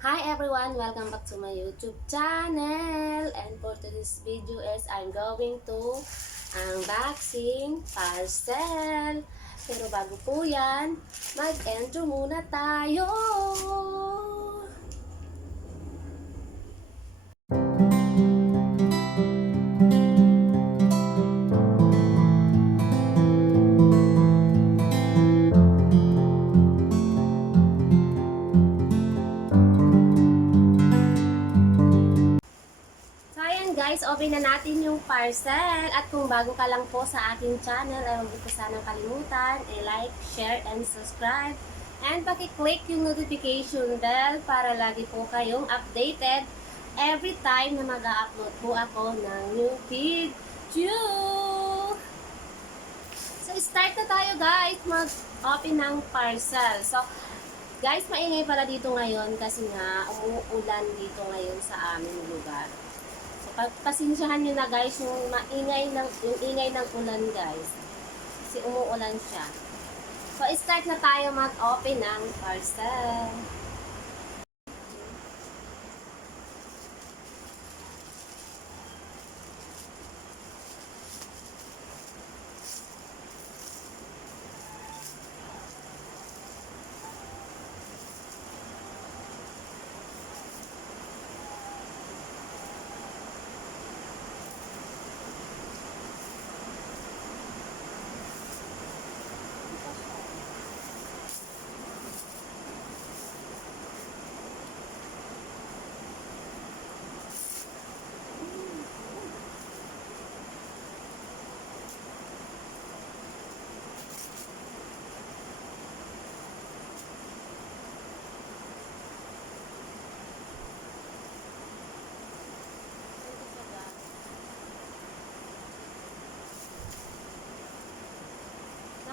Hi everyone! Welcome back to my YouTube channel! And for today's video is I'm going to unboxing parcel. Pero bago po yan, mag-intro muna tayo! Guys, open na natin yung parcel. At kung bago ka lang po sa aking channel, ay huwag ko sanang kalimutan, i-like, share, and subscribe. And paki-click yung notification bell para lagi po kayong updated every time na mag-upload po ako ng new video. So, start na tayo guys, mag-open ng parcel. So, guys, maingay pala dito ngayon kasi nga umuulan dito ngayon sa aming lugar. Pasensyahan nyo na guys yung ingay ng ulan guys. Kasi umuulan siya. So, start na tayo mag-open ng parcel.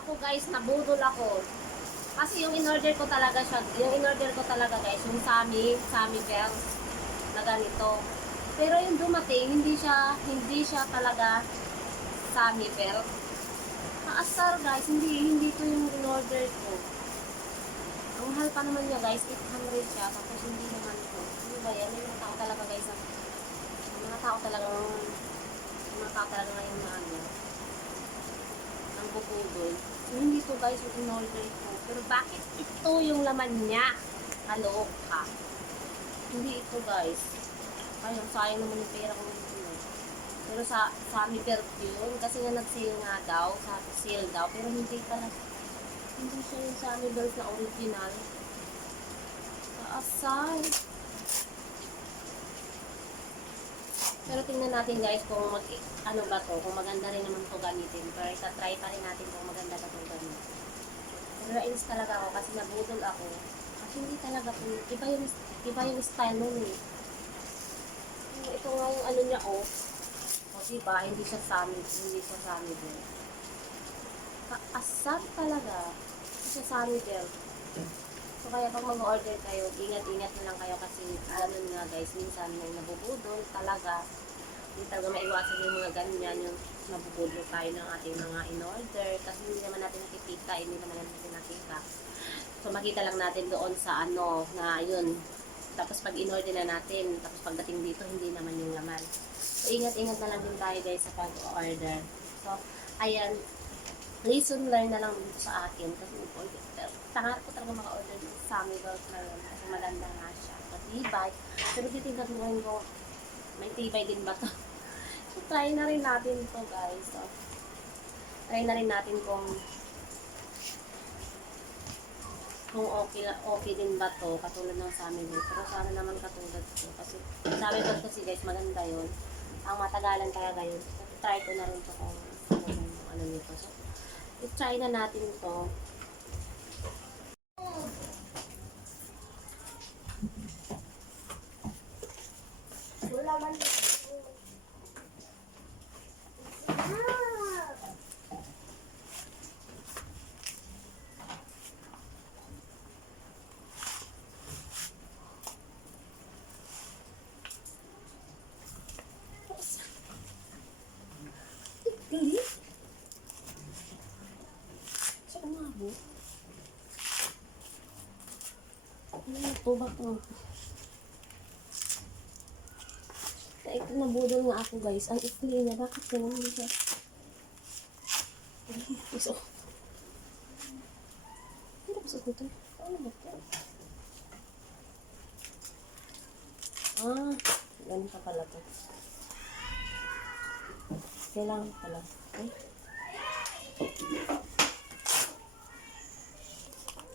Ako guys, nabudol ako. Kasi yung in-order ko talaga siya, guys, yung Sammy Bells na ganito. Pero yung dumating, hindi siya talaga Sammy Bell. Kaasar guys, hindi to yung in-order ko. Ang mahal pa naman niya guys, 800 siya, tapos hindi naman to. Ano ba yan? Yung mga tao talaga guys, yung mga tao talaga ngayon na ano, ang bubudol. So, hindi to guys yung in-order ko. Pero bakit ito yung laman niya? Kaloka. Hindi ito guys. Ayun, sayang naman yung pera ko nito. Pero sa Sammy Perfume, kasi nga nag-sale nga daw, sa sale daw, pero hindi siya yung Sammy Bells na original. Kaasay. Pero tingnan natin guys kung ano ba to, kung maganda rin naman to gamitin. Pero try pa rin natin kung maganda ba to gamitin. Pero nainis talaga ako kasi nabudol ako. Kasi hindi talaga po, iba yung style nun eh. Ito nga yung ano niya oh. O diba, hindi siya Sammy Bell. Kaasar talaga. Hindi siya Sammy Bell. So kaya pag mag-order kayo, ingat-ingat na lang kayo kasi ganun nga guys, minsan may nabubudol talaga. Hindi talaga maiwasan yung mga ganyan, yung nabubudol tayo ng ating mga in-order kasi hindi naman natin nakikita, hindi naman natin nakita. So makita lang natin doon sa ano na yun. Tapos pag in-order na natin, tapos pagdating dito, hindi naman yung laman. So ingat-ingat na lang din tayo guys sa pag-order. So ayan, lesson learn na lang dito sa akin kasi tangarap ko talaga maka-order ng Sammy Bells na yun kasi maganda nga siya. Matibay. Pero titignan ko may tibay din ba to? So, try na rin natin to guys. So, try na rin natin kung okay din ba to katulad ng Sammy Bells. Pero sana naman katulad to kasi Sammy Bells kasi guys maganda yun. Ang matagalan talaga yun. So, try ko na rin to kung ano nito. So, i-try na natin to. Wala man. Dili? Sa umabo? Ano ito ba ito? Ito nabudol nga ako guys. Ang ikli niya. Bakit ganun? Hindi siya. Gusto ko. Ano gusto ko ito? Ano ba ito? Ganun pa pala ito. Kailangan pala. Okay.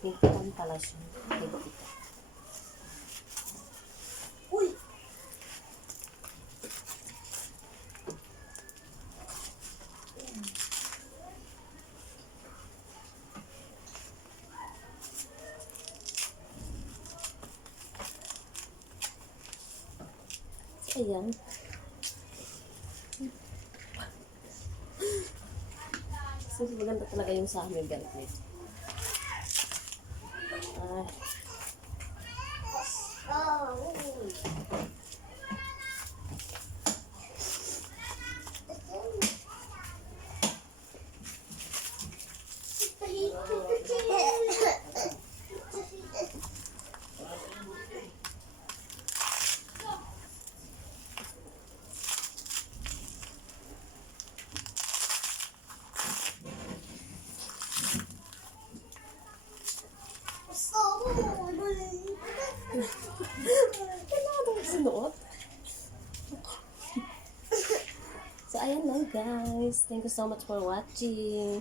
Higpitan pala siya. Higpitan. Uy! Ayan. So, maganda talaga yung sa amin velvet. Ay. Kailangan mo sinuot. So, ayan lang guys. Thank you so much for watching.